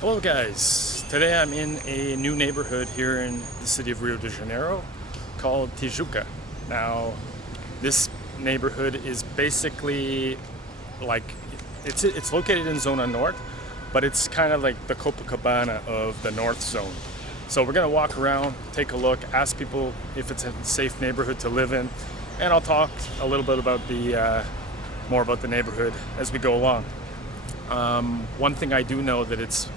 Hello guys, today I'm in a new neighborhood here in the city of Rio de Janeiro called Tijuca. Now this neighborhood is basically like it's located in Zona Norte, but it's kind of like the Copacabana of the North Zone. So we're gonna walk around, take a look, ask people if it's a safe neighborhood to live in, and I'll talk a little bit about the more about the neighborhood as we go along. One thing I do know that it's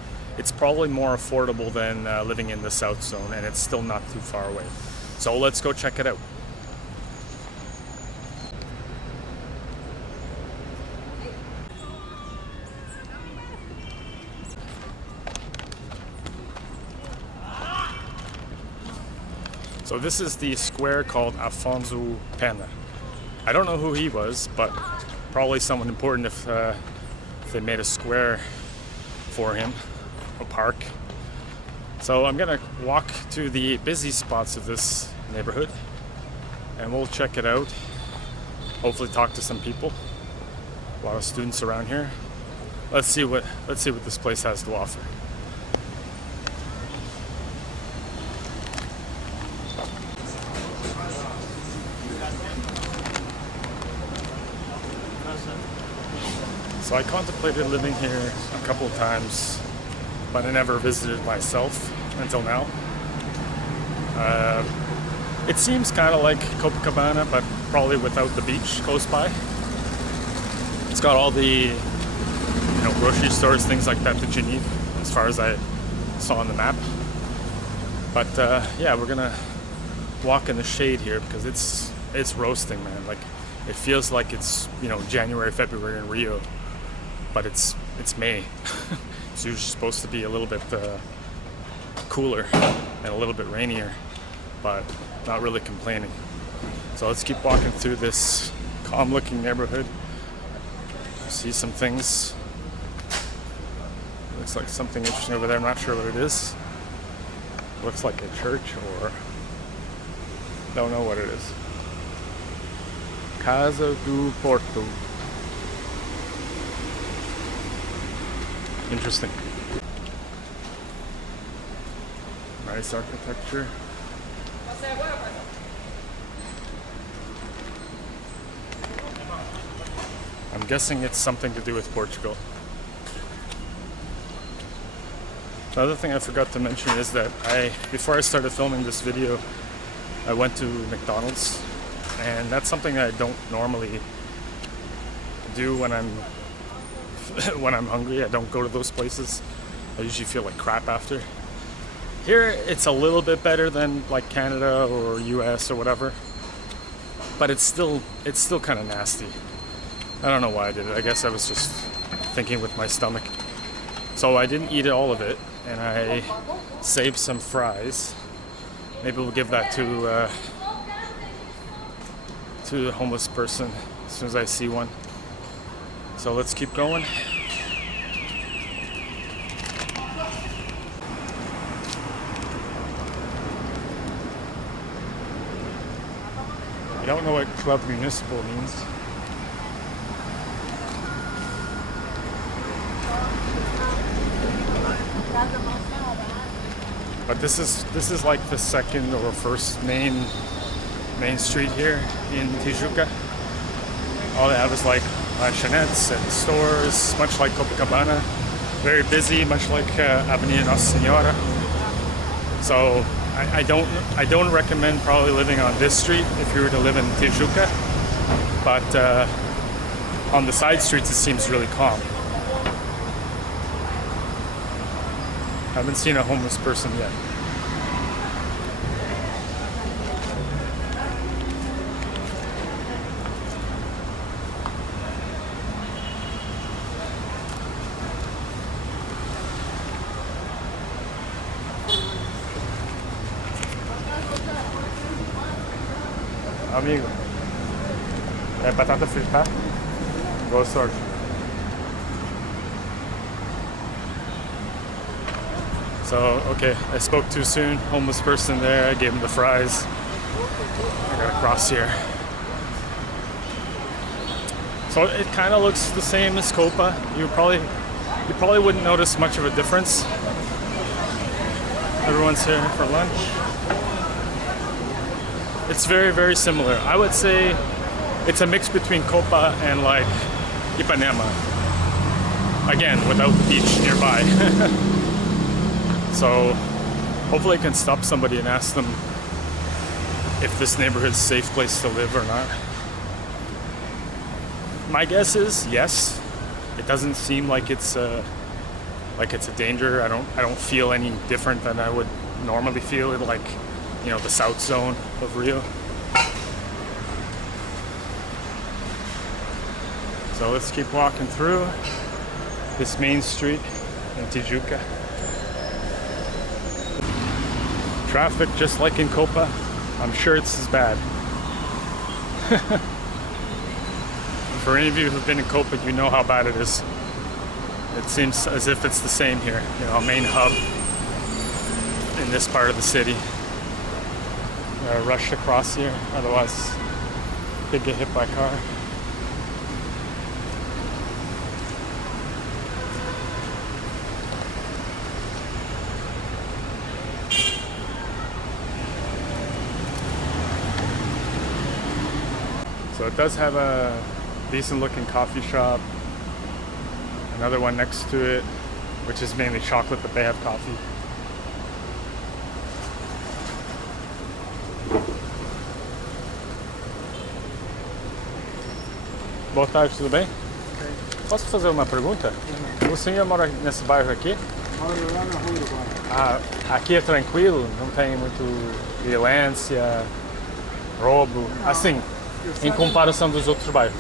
probably more affordable than living in the South Zone, and it's still not too far away. So let's go check it out. So this is the square called Afonso Pena. I don't know who he was, but probably someone important if they made a square for him, a park. So I'm gonna walk to the busy spots of this neighborhood and we'll check it out. Hopefully talk to some people. A lot of students around here. Let's see what this place has to offer. So I contemplated living here a couple of times, but I never visited myself until now. It seems kind of like Copacabana, but probably without the beach close by. It's got all the grocery stores, things like that you need, as far as I saw on the map. But yeah, we're gonna walk in the shade here because it's roasting, man. Like it feels like it's January, February in Rio. But it's May. It's usually supposed to be a little bit cooler and a little bit rainier, but not really complaining. So let's keep walking through this calm looking neighborhood. See some things. Looks like something interesting over there. I'm not sure what it is. Looks like a church or don't know what it is. Casa do Porto. Interesting. Nice architecture. I'm guessing it's something to do with Portugal. The other thing I forgot to mention is that before I started filming this video, I went to McDonald's, and that's something that I don't normally do when I'm hungry. I don't go to those places. I usually feel like crap after. Here it's a little bit better than like Canada or US or whatever, but it's still kind of nasty. I don't know why I did it. I guess I was just thinking with my stomach. So I didn't eat all of it, and I saved some fries. Maybe we'll give that to the homeless person as soon as I see one. So let's keep going. I don't know what Club Municipal means. But this is like the second or first main street here in Tijuca. All they have is like lanchonettes and stores, much like Copacabana. Very busy, much like Avenida Nossa Senhora. So I don't recommend probably living on this street if you were to live in Tijuca. But on the side streets it seems really calm. Haven't seen a homeless person yet. Amigo, é batata frita? Boa sorte. So, okay, I spoke too soon. Homeless person there, I gave him the fries. I gotta cross here. So it kind of looks the same as Copa. You probably You probably wouldn't notice much of a difference. Everyone's here for lunch. It's very, very similar. I would say it's a mix between Copa and like Ipanema. Again, without the beach nearby. So hopefully I can stop somebody and ask them if this neighborhood's a safe place to live or not. My guess is yes. It doesn't seem like it's a danger. I don't feel any different than I would normally feel in, like, you know, the South Zone of Rio. So let's keep walking through this main street in Tijuca. Traffic just like in Copa. I'm sure it's as bad. For any of you who've been in Copa, you know how bad it is. It seems as if it's the same here. You know, a main hub in this part of the city. Rush across here, otherwise could get hit by a car. So it does have a decent looking coffee shop. Another one next to it, which is mainly chocolate, but they have coffee. Boa tarde, tudo bem? Posso fazer uma pergunta? O senhor mora nesse bairro aqui? Moro lá na Rua do Bairro. Ah, aqui é tranquilo? Não tem muito violência, roubo? Não. Assim, em comparação dos outros bairros.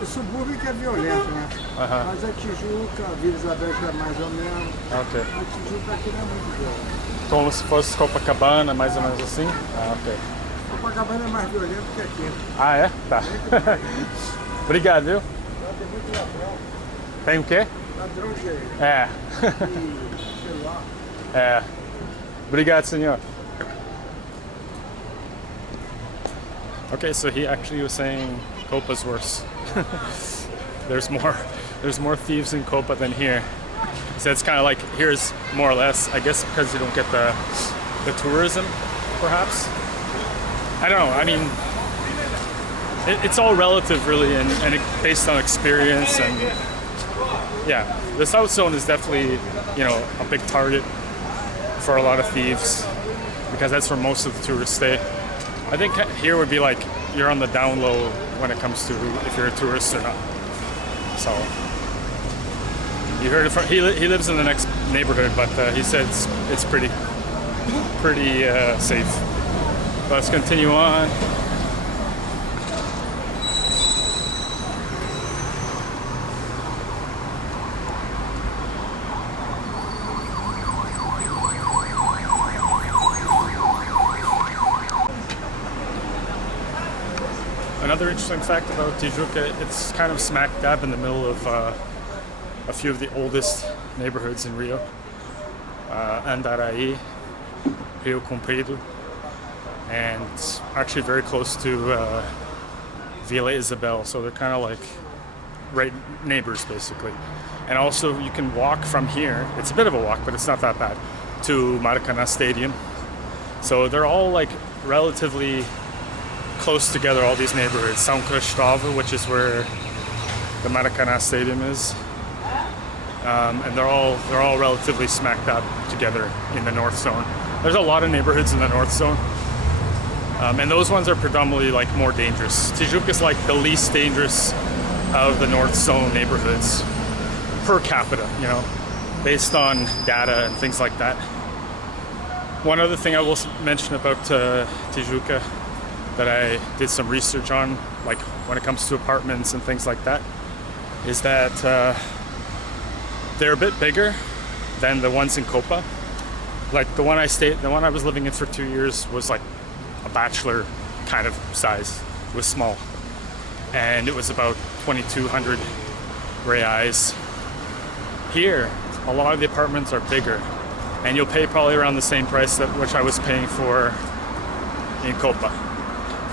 O subúrbio que é violento, né? Aham. Mas a Tijuca, a Vila Isabel já é mais ou menos. Ok. A Tijuca aqui não é muito violenta. Como se fosse Copacabana, mais ou menos assim? Ah, ok. Copacabana é mais violento que aqui. Ah, é? Tá. Obrigado, viu? Lá tem muito ladrão. Tem o quê? Ladrão de É. celular. É. Obrigado, senhor. Okay, so he actually was saying Copa's worse. There's more thieves in Copa than here. He said it's kind of like here's more or less, I guess, because you don't get the tourism, perhaps. I don't know. I mean, it's all relative, really, and based on experience. And yeah, the South Zone is definitely, you know, a big target for a lot of thieves because that's where most of the tourists stay. I think here would be like you're on the down low when it comes to if you're a tourist or not. So you heard it from he lives in the next neighborhood, but he said it's pretty safe. Let's continue on. Another interesting fact about Tijuca, it's kind of smack dab in the middle of a few of the oldest neighborhoods in Rio. Andaraí, Rio Comprido, and actually very close to Vila Isabel, so they're kind of like right neighbors basically. And also you can walk from here, it's a bit of a walk, but it's not that bad, to Maracanã Stadium. So they're all like relatively close together, all these neighborhoods. São Cristóvão, which is where the Maracanã Stadium is, and they're all relatively smack dab together in the North Zone. There's a lot of neighborhoods in the North Zone, and those ones are predominantly like more dangerous. Tijuca is like the least dangerous of the North Zone neighborhoods per capita, you know, based on data and things like that. One other thing I will mention about Tijuca that I did some research on, like when it comes to apartments and things like that, is that they're a bit bigger than the ones in Copa. Like the one I was living in for 2 years was like a bachelor kind of size. It was small, and it was about 2,200 reais. Here, a lot of the apartments are bigger, and you'll pay probably around the same price that which I was paying for in Copa.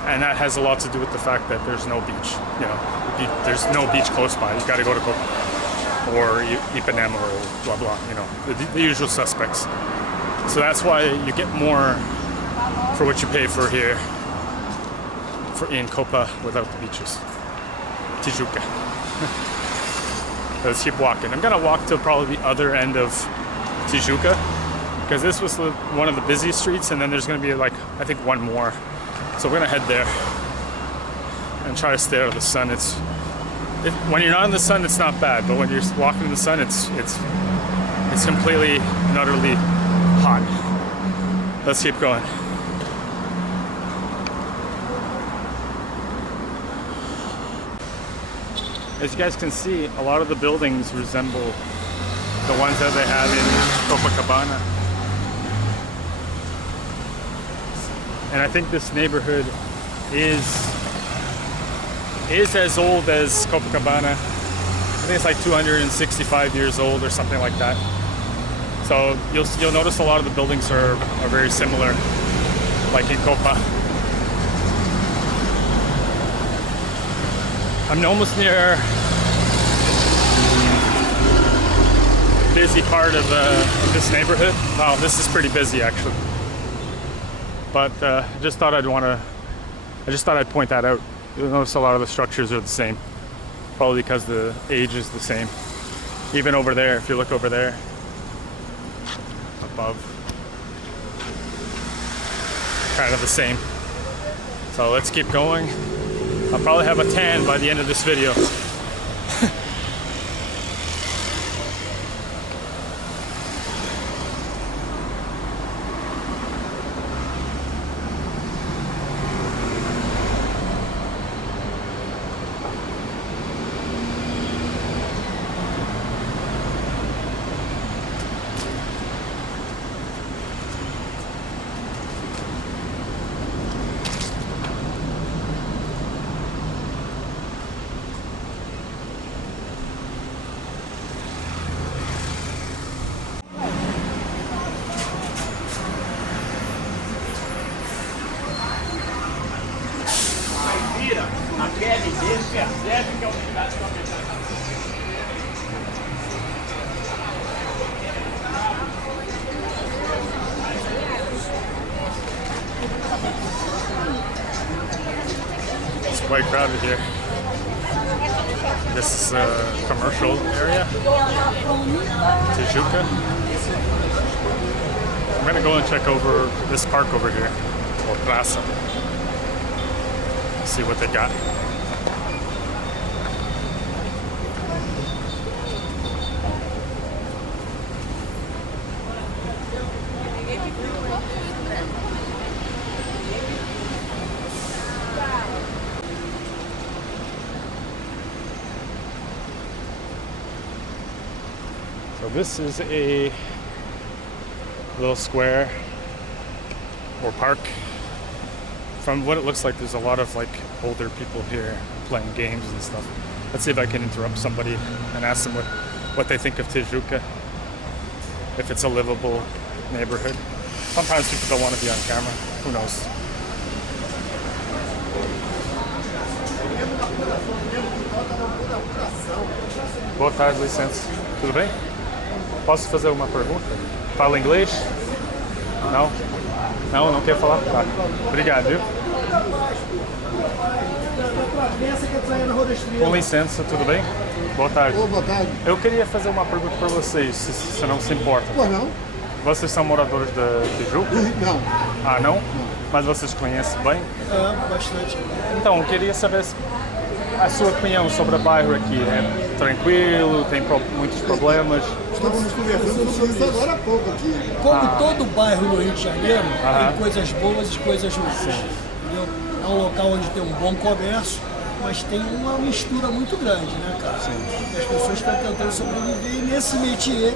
And that has a lot to do with the fact that there's no beach. You know, there's no beach close by. You got to go to Copa. or Ipanema or blah blah, you know, the usual suspects. So that's why you get more for what you pay for here, in Copa without the beaches. Tijuca. Let's keep walking. I'm gonna walk to probably the other end of Tijuca because this was one of the busiest streets, and then there's gonna be like, I think one more. So we're gonna head there and try to stay out of the sun. When you're not in the sun, it's not bad, but when you're walking in the sun, it's completely and utterly hot. Let's keep going. As you guys can see, a lot of the buildings resemble the ones that they have in Copacabana. And I think this neighborhood is as old as Copacabana. I think it's like 265 years old or something like that. So you'll notice a lot of the buildings are very similar, like in Copa. I'm almost near a busy part of this neighborhood. Wow, this is pretty busy actually. But I just thought I'd point that out. You'll notice a lot of the structures are the same, probably because the age is the same. Even over there, if you look over there, above, kind of the same. So let's keep going. I'll probably have a tan by the end of this video. A pele dele percebe que a umidade está aumentando. It's quite crowded here. This is a commercial area, Tijuca. I'm gonna go and check over this park over here, or plaza. See what they got. So this is a little square or park. From what it looks like, there's a lot of like older people here playing games and stuff. Let's see if I can interrupt somebody and ask them what they think of Tijuca, if it's a livable neighborhood. Sometimes people don't want to be on camera. Who knows? Boa tarde, licença. Tudo bem? Posso fazer uma pergunta? Fala inglês? Não? Não, não quer falar? Tá. Obrigado, viu? Com licença, tudo bem? Boa tarde. Boa tarde. Eu queria fazer uma pergunta para vocês, se não se importa. Pois não? Vocês são moradores da Tijuca? Não. Ah, não? Mas vocês conhecem bem? Bastante. Então, eu queria saber a sua opinião sobre o bairro aqui. É tranquilo? Tem muitos problemas? Estávamos conversando sobre isso agora há pouco aqui. Como todo bairro no Rio de Janeiro, tem coisas boas e coisas ruins. Entendeu? É um local onde tem um bom comércio, mas tem uma mistura muito grande, né, cara? Sim. As pessoas estão tentando sobreviver e nesse métier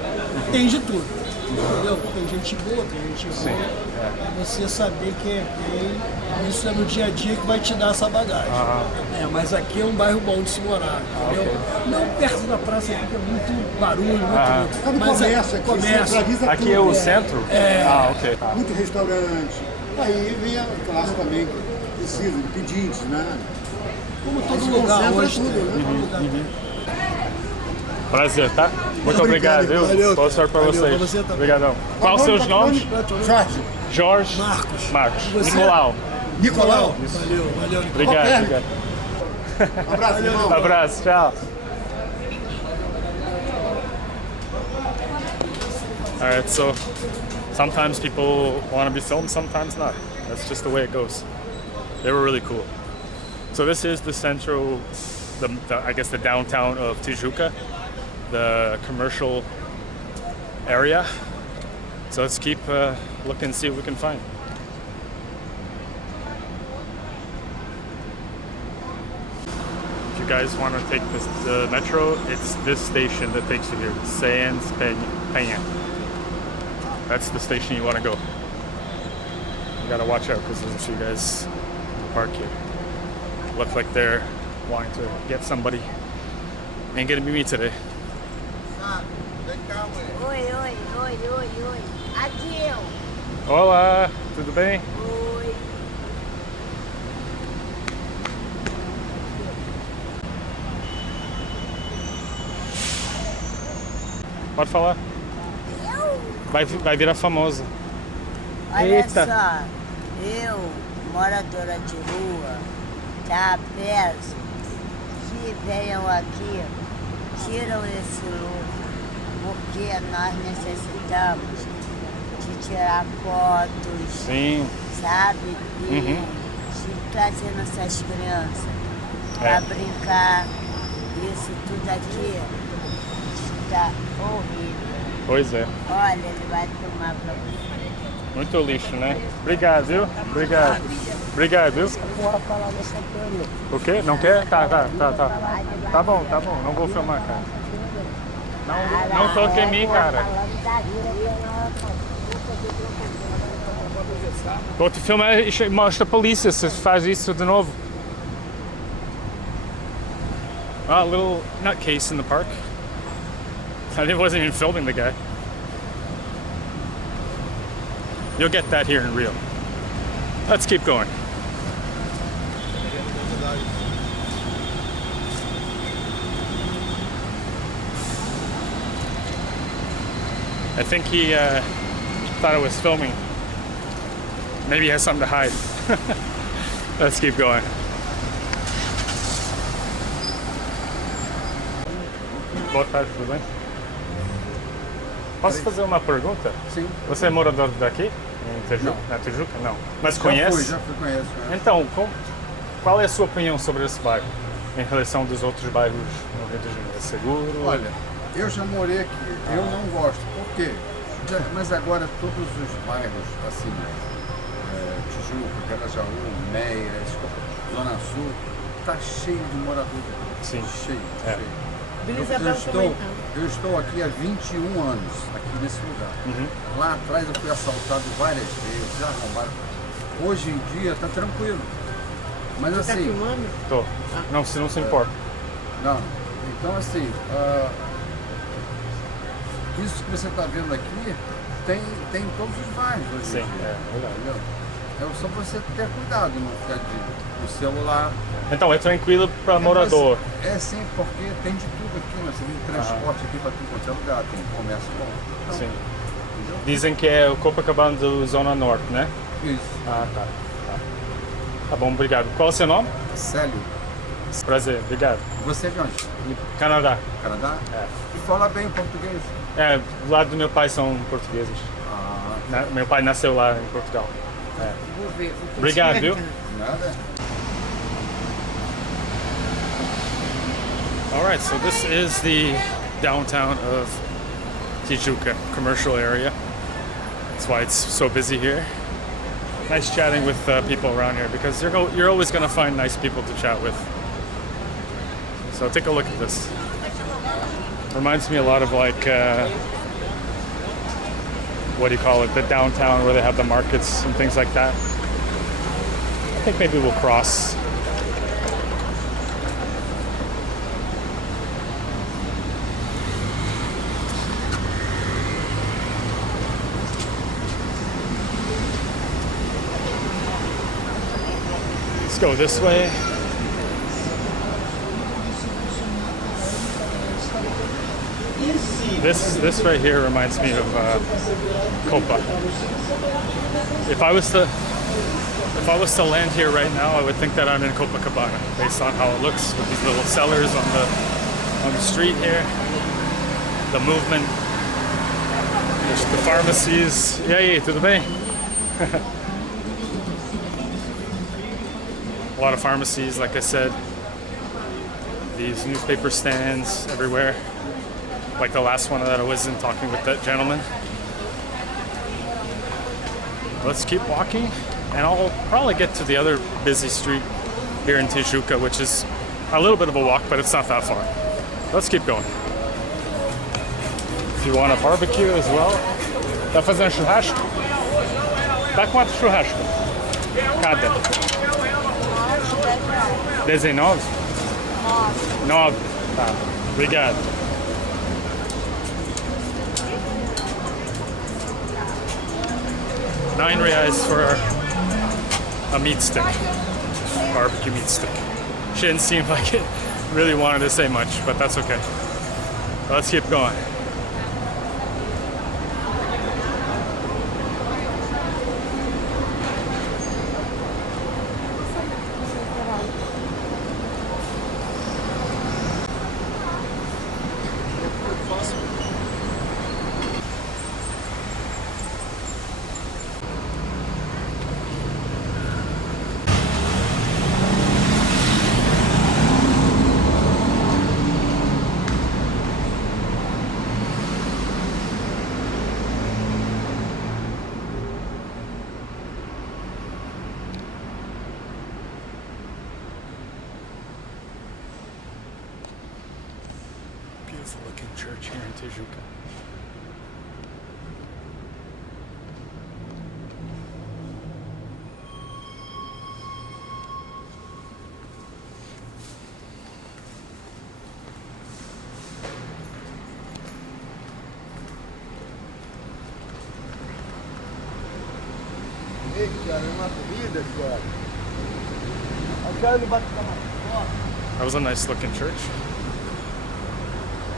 tem de tudo. Entendeu? Tem gente boa, tem gente ruim. É você saber quem é quem, isso é no dia a dia que vai te dar essa bagagem. Mas aqui é um bairro bom de se morar, entendeu? Não perto da praça aqui, que é muito barulho, muito. Mas comércio Aqui é o centro? Ok. Muito restaurante. Aí vem a classe também que precisa de pedintes, né? Como Aí todo se lugar concentra hoje tudo, tem. né? Prazer, tá? Muito obrigado, viu? Valeu, Boa sorte pra valeu, vocês. pra você também. Obrigadão. Qual os seus nomes? Jorge. Jorge. Marcos. Marcos. Você? Nicolau. Nicolau. Valeu, valeu. Obrigado, obrigado. Abraço, irmão. Abraço, tchau. Alright, so sometimes people want to be filmed, sometimes not. That's just the way it goes. They were really cool. So this is the central, I guess the downtown of Tijuca, the commercial area. So let's keep looking, see what we can find. If you guys want to take the metro, it's this station that takes you here, Sans Peña. That's the station you want to go. You gotta watch out because there's a few guys in the park here. Look like they're wanting to get somebody. Ain't gonna be me today. Oi. Aqui eu. Olá, tudo bem? Oi. Pode falar. Eu? Vai virar famosa. Olha Eita. só. Eu, moradora de rua, tá peço que venham aqui, tiram esse lucro, porque nós necessitamos de tirar fotos, Sim. sabe? E Uhum. de trazer nossas crianças para brincar. Isso tudo aqui está horrível. Pois é. Olha, ele vai tomar para você. Muito lixo, né? Obrigado, viu? Obrigado. Obrigado, viu? O quê? Não quer? Tá. Tá bom. Não vou filmar, cara. Não toque em mim, cara. Vou te filmar e mostra a polícia se faz isso de novo. A little nutcase in the park. I wasn't even filming the guy. You'll get that here in Rio. Let's keep going. I think he thought I was filming. Maybe he has something to hide. Let's keep going. Boa tarde, tudo bem? Posso fazer uma pergunta? Sim. Você é morador daqui? Em Tijuca? Não. Na Tijuca? Não. Mas conhece? Já fui, conheço. Então, qual é a sua opinião sobre esse bairro? Em relação dos outros bairros no Rio de Janeiro? É seguro? Olha, eu já morei aqui, eu não gosto. Por quê? Mas agora todos os bairros, assim, Tijuca, Carajaú, Meia, Zona Sul, tá cheio de moradores. Sim. Cheio. Eu estou aqui há 21 anos, aqui nesse lugar. Uhum. Lá atrás eu fui assaltado várias vezes, já arrombaram. Hoje em dia tá tranquilo. Mas assim. Tô. Não, se não se importa. Não. Então assim, isso que você está vendo aqui tem em todos os bairros hoje Sim, em dia. é verdade. Entendeu? É só você ter cuidado, não ficar no celular. Então, é tranquilo para morador. É sim, porque tem de tudo aqui, né? Você tem transporte aqui para tudo quanto é lugar, tem comércio bom. Então, Sim. entendeu? Dizem que é o Copa Cabana do Zona Norte, né? Isso. Ah, tá. Tá bom, obrigado. Qual é o seu nome? Célio, Prazer, obrigado. você é de onde? Canadá. Canadá? É. E fala bem português? É, do lado do meu pai são portugueses. Meu pai nasceu lá em Portugal. É. Vou ver. Obrigado, viu? Nada? Alright, so this is the downtown of Tijuca commercial area. That's why it's so busy here. Nice chatting with people around here because you're always going to find nice people to chat with. So take a look at this. Reminds me a lot of like, what do you call it, the downtown where they have the markets and things like that. I think maybe we'll cross. Let's go this way. This right here reminds me of Copa. If I was to land here right now, I would think that I'm in Copacabana, based on how it looks with these little sellers on the street here. The movement, the pharmacies. E aí, tudo bem? A lot of pharmacies, like I said. These newspaper stands everywhere. Like the last one that I was in, talking with that gentleman. Let's keep walking, and I'll probably get to the other busy street here in Tijuca, which is a little bit of a walk, but it's not that far. Let's keep going. If you want a barbecue as well, tá fazendo churrasco? Dá quanto churrasco? Cada? 19? 9. Tá, obrigado. R$9 for a meat stick, barbecue meat stick. She didn't seem like it really wanted to say much, but that's okay. Let's keep going. Beautiful looking church here in Tijuca. Ei, cara, uma corrida, cara. O cara não bate na. That was a nice looking church.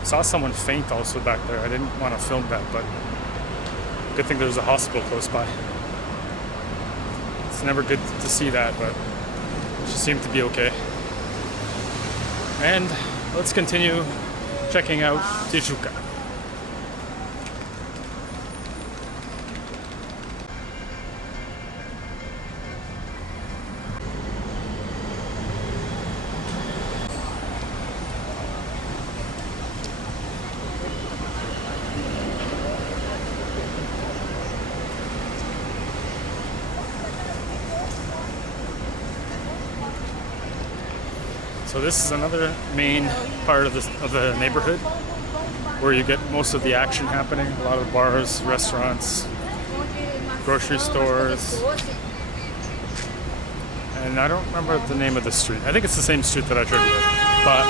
Saw someone faint also back there. I didn't want to film that, but good thing there's a hospital close by. It's never good to see that, but she seemed to be okay. And let's continue checking out Tijuca. So this is another main part of the neighborhood where you get most of the action happening. A lot of bars, restaurants, grocery stores. And I don't remember the name of the street. I think it's the same street that I showed you. But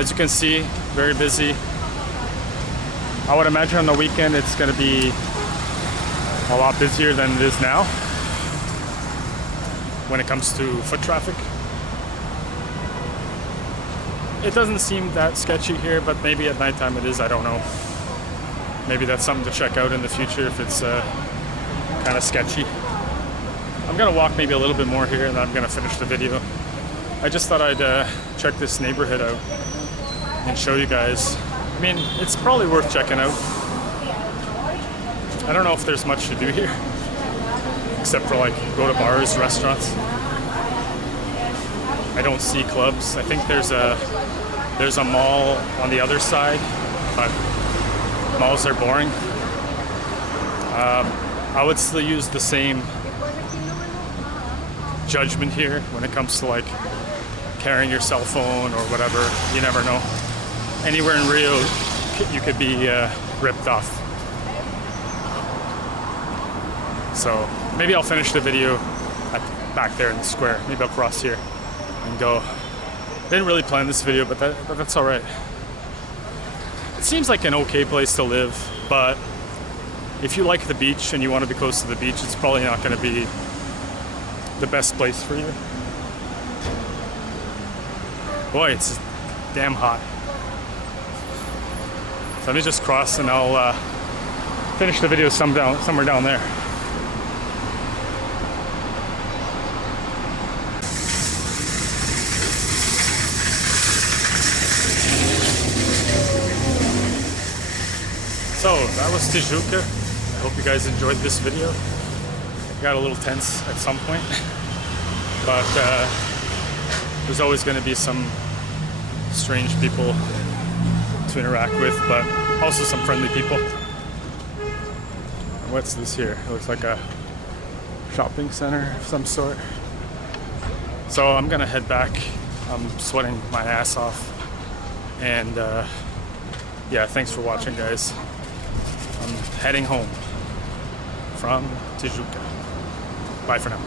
as you can see, very busy. I would imagine on the weekend it's going to be a lot busier than it is now when it comes to foot traffic. It doesn't seem that sketchy here, but maybe at nighttime it is, I don't know. Maybe that's something to check out in the future if it's kind of sketchy. I'm gonna walk maybe a little bit more here and then I'm gonna finish the video. I just thought I'd check this neighborhood out and show you guys. I mean, it's probably worth checking out. I don't know if there's much to do here, except for like go to bars, restaurants. I don't see clubs. I think there's a mall on the other side, but malls are boring. I would still use the same judgment here when it comes to like carrying your cell phone or whatever. You never know. Anywhere in Rio, you could be ripped off. So maybe I'll finish the video back there in the square. Maybe I'll cross here and go. Didn't really plan this video, but that's all right. It seems like an okay place to live, but if you like the beach and you want to be close to the beach, it's probably not going to be the best place for you. Boy, it's damn hot. So let me just cross and I'll finish the video somewhere down there. So that was Tijuca. I hope you guys enjoyed this video. It got a little tense at some point, but there's always going to be some strange people to interact with, but also some friendly people. What's this here? It looks like a shopping center of some sort. So I'm gonna head back. I'm sweating my ass off, and yeah, thanks for watching, guys. I'm heading home from Tijuca. Bye for now.